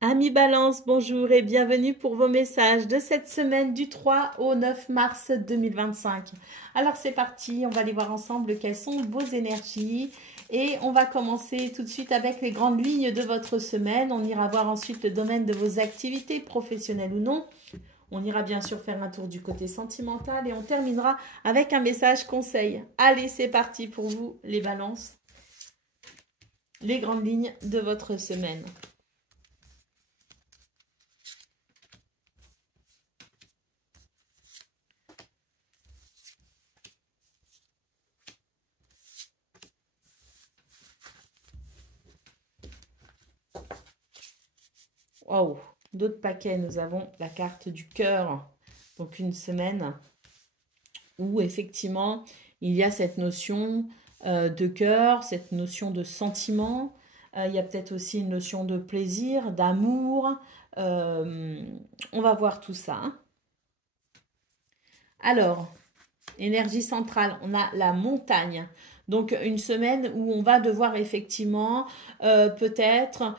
Amis Balance, bonjour et bienvenue pour vos messages de cette semaine du 3 au 9 mars 2025. Alors c'est parti, on va aller voir ensemble quelles sont vos énergies et on va commencer tout de suite avec les grandes lignes de votre semaine. On ira voir ensuite le domaine de vos activités professionnelles ou non. On ira bien sûr faire un tour du côté sentimental et on terminera avec un message conseil. Allez, c'est parti pour vous les balances. Les grandes lignes de votre semaine. Waouh, d'autres paquets, nous avons la carte du cœur. Donc une semaine où effectivement il y a cette notion de cœur, cette notion de sentiment. Il y a peut-être aussi une notion de plaisir, d'amour. On va voir tout ça, hein. Alors, énergie centrale, on a la montagne. Donc une semaine où on va devoir effectivement peut-être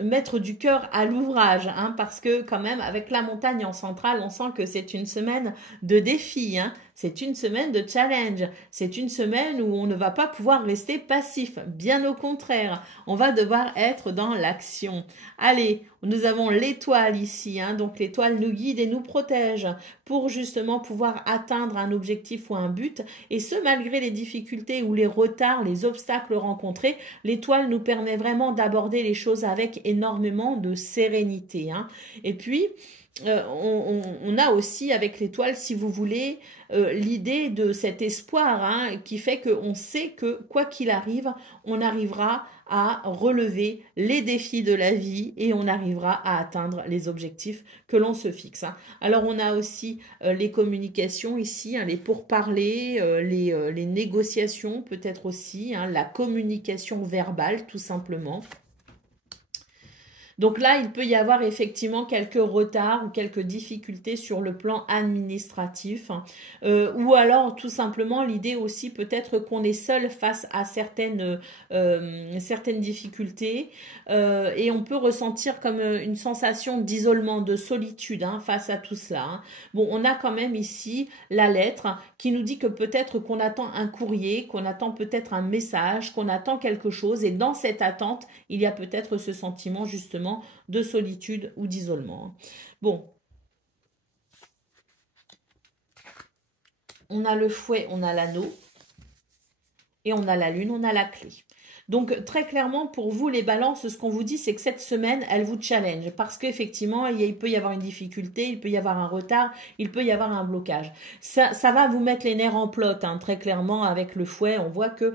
mettre du cœur à l'ouvrage, hein, parce que quand même avec la montagne en centrale, on sent que c'est une semaine de défi, hein. C'est une semaine de challenge, c'est une semaine où on ne va pas pouvoir rester passif, bien au contraire, on va devoir être dans l'action. Allez, nous avons l'étoile ici, hein, donc l'étoile nous guide et nous protège pour justement pouvoir atteindre un objectif ou un but, et ce malgré les difficultés ou les retards, les obstacles rencontrés, l'étoile nous permet vraiment d'aborder les choses avec énormément de sérénité, hein. Et puis, on a aussi avec l'étoile, si vous voulez, l'idée de cet espoir, hein, qui fait qu'on sait que quoi qu'il arrive, on arrivera à relever les défis de la vie et on arrivera à atteindre les objectifs que l'on se fixe, hein. Alors on a aussi les communications ici, hein, les pourparlers, les négociations peut-être aussi, hein, la communication verbale tout simplement. Donc là, il peut y avoir effectivement quelques retards ou quelques difficultés sur le plan administratif, hein. Ou alors tout simplement l'idée aussi peut-être qu'on est seul face à certaines difficultés, et on peut ressentir comme une sensation d'isolement, de solitude, hein, face à tout cela, hein. Bon, on a quand même ici la lettre qui nous dit que peut-être qu'on attend un courrier, qu'on attend peut-être un message, qu'on attend quelque chose, et dans cette attente, il y a peut-être ce sentiment justement de solitude ou d'isolement. Bon, on a le fouet, on a l'anneau, et on a la lune, on a la clé. Donc très clairement pour vous les balances, ce qu'on vous dit c'est que cette semaine elle vous challenge parce qu'effectivement il peut y avoir une difficulté, il peut y avoir un retard, il peut y avoir un blocage. Ça va vous mettre les nerfs en plot, hein, très clairement avec le fouet. On voit que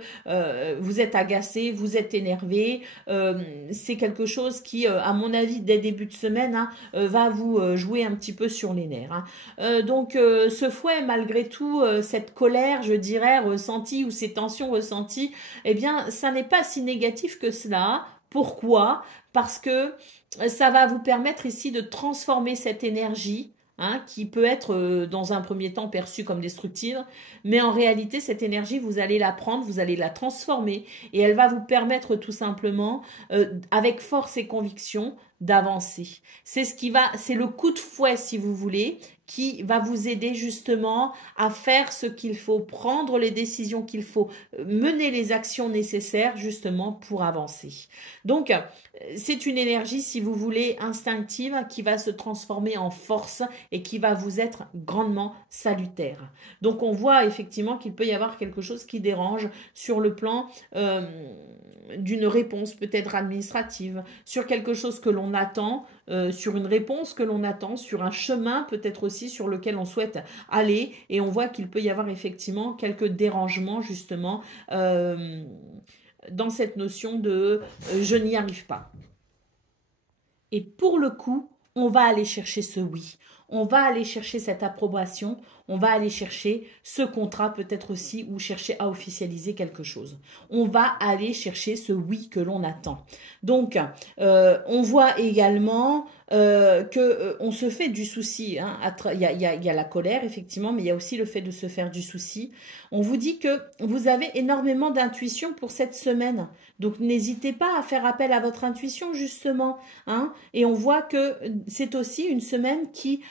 vous êtes agacé, vous êtes énervé. C'est quelque chose qui à mon avis dès début de semaine, hein, va vous jouer un petit peu sur les nerfs, hein. Donc ce fouet malgré tout, cette colère je dirais ressentie ou ces tensions ressenties, eh bien ça n'est pas si négatif que cela. Pourquoi? Parce que ça va vous permettre ici de transformer cette énergie, hein, qui peut être dans un premier temps perçue comme destructive, mais en réalité cette énergie vous allez la prendre, vous allez la transformer et elle va vous permettre tout simplement avec force et conviction d'avancer. C'est le coup de fouet si vous voulez qui va vous aider justement à faire ce qu'il faut, prendre les décisions qu'il faut, mener les actions nécessaires justement pour avancer. Donc, c'est une énergie, si vous voulez, instinctive qui va se transformer en force et qui va vous être grandement salutaire. Donc, on voit effectivement qu'il peut y avoir quelque chose qui dérange sur le plan d'une réponse peut-être administrative, sur quelque chose que l'on attend, sur une réponse que l'on attend, sur un chemin peut-être aussi sur lequel on souhaite aller, et on voit qu'il peut y avoir effectivement quelques dérangements justement dans cette notion de je n'y arrive pas. Et pour le coup, on va aller chercher ce oui. on va aller chercher cette approbation, on va aller chercher ce contrat peut-être aussi ou chercher à officialiser quelque chose. On va aller chercher ce oui que l'on attend. Donc, on voit également on se fait du souci. Hein. Il y a la colère, effectivement, mais il y a aussi le fait de se faire du souci. On vous dit que vous avez énormément d'intuition pour cette semaine. Donc, n'hésitez pas à faire appel à votre intuition, justement. Hein. Et on voit que c'est aussi une semaine qui,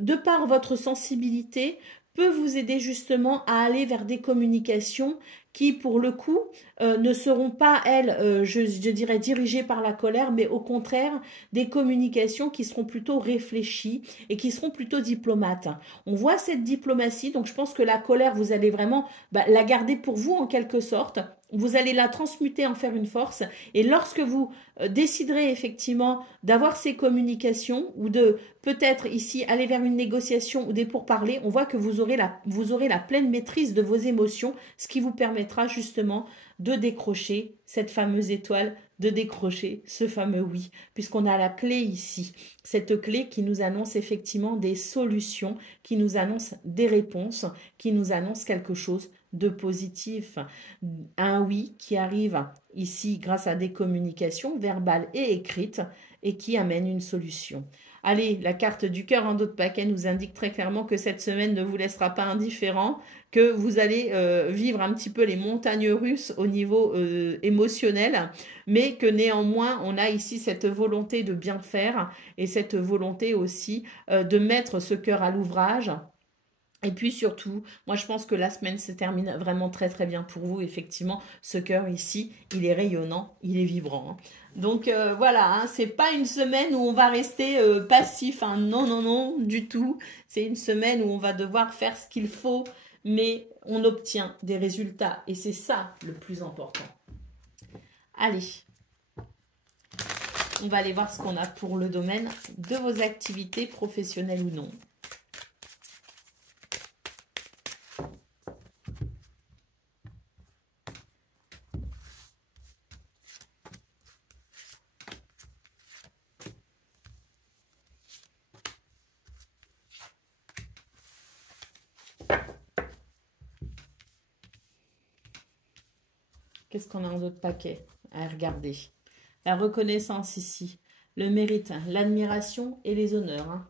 de par votre sensibilité, peut vous aider justement à aller vers des communications qui, pour le coup, ne seront pas, elles, je dirais, dirigées par la colère, mais au contraire, des communications qui seront plutôt réfléchies et qui seront plutôt diplomates. On voit cette diplomatie, donc je pense que la colère, vous allez vraiment la garder pour vous en quelque sorte. Vous allez la transmuter, en faire une force. Et lorsque vous déciderez effectivement d'avoir ces communications ou de peut-être ici aller vers une négociation ou des pourparlers, on voit que vous aurez la pleine maîtrise de vos émotions, ce qui vous permettra justement de décrocher cette fameuse étoile, de décrocher ce fameux oui, puisqu'on a la clé ici, cette clé qui nous annonce effectivement des solutions, qui nous annonce des réponses, qui nous annonce quelque chose de positif, un oui qui arrive ici grâce à des communications verbales et écrites et qui amène une solution. Allez, la carte du cœur en dos de paquet nous indique très clairement que cette semaine ne vous laissera pas indifférent, que vous allez vivre un petit peu les montagnes russes au niveau émotionnel, mais que néanmoins, on a ici cette volonté de bien faire et cette volonté aussi de mettre ce cœur à l'ouvrage. Et puis surtout, moi je pense que la semaine se termine vraiment très très bien pour vous. Effectivement, ce cœur ici, il est rayonnant, il est vibrant. Hein. Donc voilà, hein, c'est pas une semaine où on va rester passif. Hein. Non, non, non, du tout. C'est une semaine où on va devoir faire ce qu'il faut, mais on obtient des résultats. Et c'est ça le plus important. Allez, on va aller voir ce qu'on a pour le domaine de vos activités professionnelles ou non. Qu'est-ce qu'on a en d'autres paquets à regarder? La reconnaissance ici, le mérite, l'admiration et les honneurs. Hein.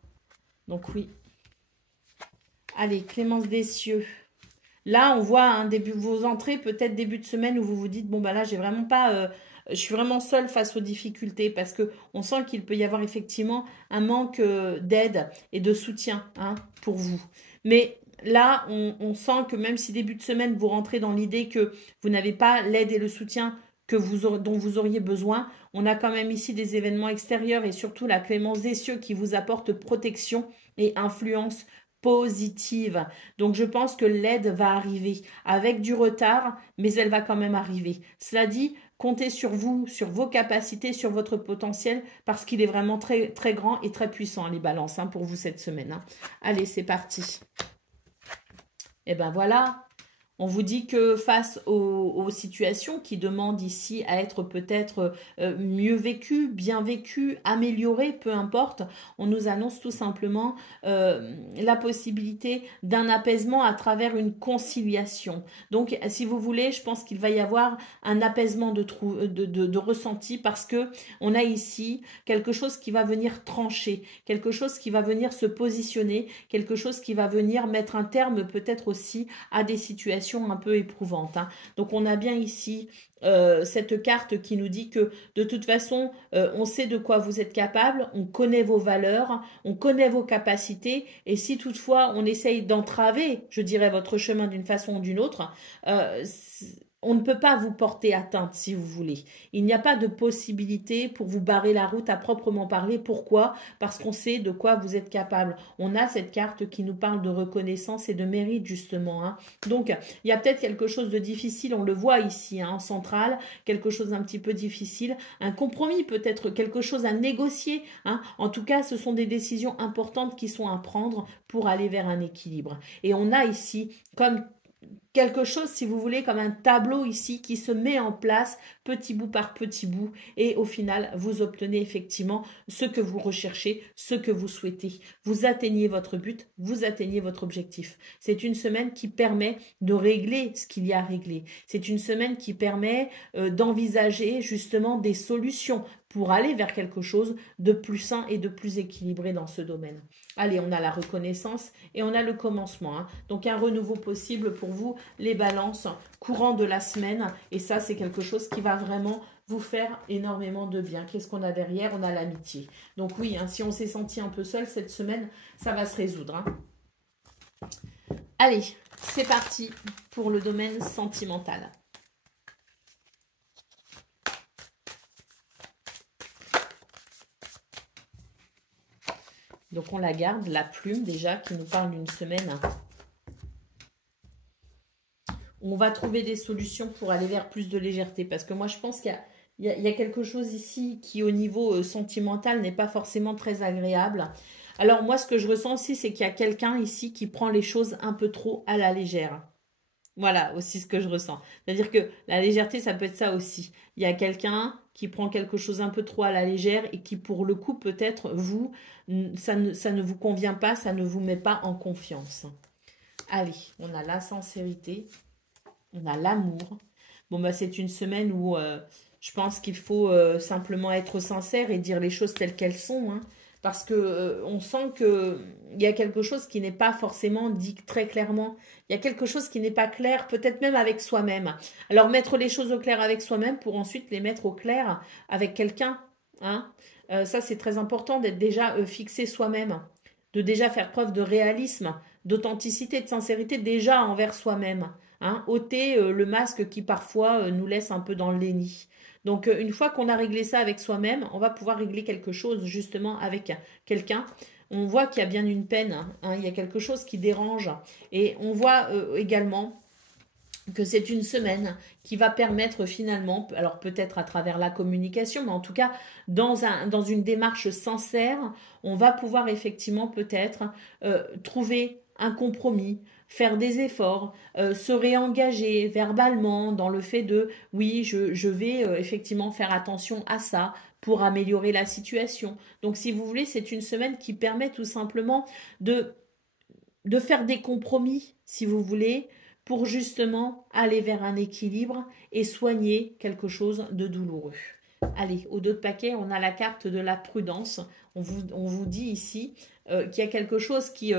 Donc oui. Allez, Clémence des cieux. Là, on voit un début, vos entrées, peut-être début de semaine où vous vous dites, bon, bah là, j'ai vraiment pas... je suis vraiment seule face aux difficultés parce qu'on sent qu'il peut y avoir effectivement un manque d'aide et de soutien hein, pour vous. Mais là, on sent que même si début de semaine, vous rentrez dans l'idée que vous n'avez pas l'aide et le soutien dont vous auriez besoin, on a quand même ici des événements extérieurs et surtout la clémence des cieux qui vous apporte protection et influence positive. Donc, je pense que l'aide va arriver avec du retard, mais elle va quand même arriver. Cela dit, comptez sur vous, sur vos capacités, sur votre potentiel, parce qu'il est vraiment très, très grand et très puissant, les balances, hein, pour vous cette semaine. Hein. Allez, c'est parti. Et ben voilà. On vous dit que face aux situations qui demandent ici à être peut-être mieux vécues, bien vécues, améliorées, peu importe, on nous annonce tout simplement la possibilité d'un apaisement à travers une conciliation. Donc, si vous voulez, je pense qu'il va y avoir un apaisement de ressenti parce que on a ici quelque chose qui va venir trancher, quelque chose qui va venir se positionner, quelque chose qui va venir mettre un terme peut-être aussi à des situations un peu éprouvante. Hein. Donc, on a bien ici cette carte qui nous dit que de toute façon, on sait de quoi vous êtes capable, on connaît vos valeurs, on connaît vos capacités et si toutefois on essaye d'entraver, je dirais, votre chemin d'une façon ou d'une autre, on ne peut pas vous porter atteinte si vous voulez. Il n'y a pas de possibilité pour vous barrer la route à proprement parler. Pourquoi? Parce qu'on sait de quoi vous êtes capable. On a cette carte qui nous parle de reconnaissance et de mérite justement. Hein. Donc, il y a peut-être quelque chose de difficile, on le voit ici hein, en centrale, quelque chose d'un petit peu difficile, un compromis peut-être, quelque chose à négocier. Hein. En tout cas, ce sont des décisions importantes qui sont à prendre pour aller vers un équilibre. Et on a ici, comme quelque chose, si vous voulez, comme un tableau ici qui se met en place petit bout par petit bout et au final, vous obtenez effectivement ce que vous recherchez, ce que vous souhaitez. Vous atteignez votre but, vous atteignez votre objectif. C'est une semaine qui permet de régler ce qu'il y a à régler. C'est une semaine qui permet d'envisager justement des solutions pour aller vers quelque chose de plus sain et de plus équilibré dans ce domaine. Allez, on a la reconnaissance et on a le commencement. Hein. Donc, un renouveau possible pour vous, les balances, courant de la semaine. Et ça, c'est quelque chose qui va vraiment vous faire énormément de bien. Qu'est-ce qu'on a derrière? On a l'amitié. Donc oui, hein, si on s'est senti un peu seul cette semaine, ça va se résoudre. Hein. Allez, c'est parti pour le domaine sentimental. Donc, on la garde, la plume déjà, qui nous parle d'une semaine. On va trouver des solutions pour aller vers plus de légèreté. Parce que moi, je pense qu'il y a quelque chose ici qui, au niveau sentimental, n'est pas forcément très agréable. Alors, moi, ce que je ressens aussi, c'est qu'il y a quelqu'un ici qui prend les choses un peu trop à la légère. Voilà, aussi ce que je ressens. C'est-à-dire que la légèreté, ça peut être ça aussi. Il y a quelqu'un qui prend quelque chose un peu trop à la légère et qui, pour le coup, peut-être, vous, ça ne vous convient pas, ça ne vous met pas en confiance. Allez, on a la sincérité, on a l'amour. Bon, bah, c'est une semaine où je pense qu'il faut simplement être sincère et dire les choses telles qu'elles sont, hein. Parce que on sent qu'il y a quelque chose qui n'est pas forcément dit très clairement. Il y a quelque chose qui n'est pas clair, peut-être même avec soi-même. Alors, mettre les choses au clair avec soi-même pour ensuite les mettre au clair avec quelqu'un. Hein. Ça, c'est très important d'être déjà fixé soi-même, de déjà faire preuve de réalisme, d'authenticité, de sincérité déjà envers soi-même. Hein. Ôter le masque qui parfois nous laisse un peu dans le déni. Donc, une fois qu'on a réglé ça avec soi-même, on va pouvoir régler quelque chose justement avec quelqu'un. On voit qu'il y a bien une peine, hein, il y a quelque chose qui dérange. Et on voit également que c'est une semaine qui va permettre finalement, alors peut-être à travers la communication, mais en tout cas dans une démarche sincère, on va pouvoir effectivement peut-être trouver un compromis, faire des efforts, se réengager verbalement dans le fait de oui, je vais effectivement faire attention à ça pour améliorer la situation. Donc si vous voulez, c'est une semaine qui permet tout simplement de faire des compromis, si vous voulez, pour justement aller vers un équilibre et soigner quelque chose de douloureux. Allez, au dos de paquet, on a la carte de la prudence. On vous dit ici qu'il y a quelque chose qui,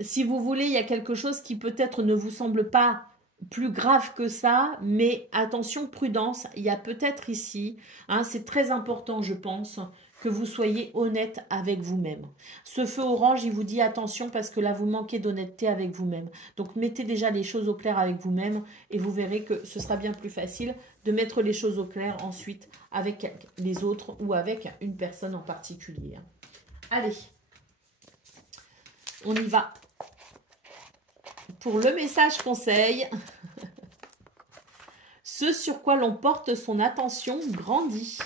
si vous voulez, il y a quelque chose qui peut-être ne vous semble pas plus grave que ça, mais attention, prudence, il y a peut-être ici, hein, c'est très important, je pense, que vous soyez honnête avec vous-même. Ce feu orange, il vous dit attention parce que là, vous manquez d'honnêteté avec vous-même. Donc, mettez déjà les choses au clair avec vous-même et vous verrez que ce sera bien plus facile de mettre les choses au clair ensuite avec les autres ou avec une personne en particulier. Allez, on y va. Pour le message conseil, ce sur quoi l'on porte son attention grandit.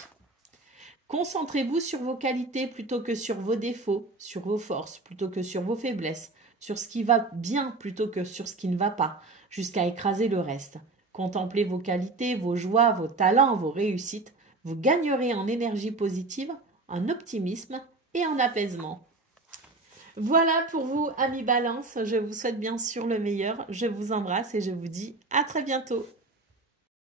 Concentrez-vous sur vos qualités plutôt que sur vos défauts, sur vos forces plutôt que sur vos faiblesses, sur ce qui va bien plutôt que sur ce qui ne va pas, jusqu'à écraser le reste. Contemplez vos qualités, vos joies, vos talents, vos réussites. Vous gagnerez en énergie positive, en optimisme et en apaisement. Voilà pour vous, amis Balance. Je vous souhaite bien sûr le meilleur. Je vous embrasse et je vous dis à très bientôt.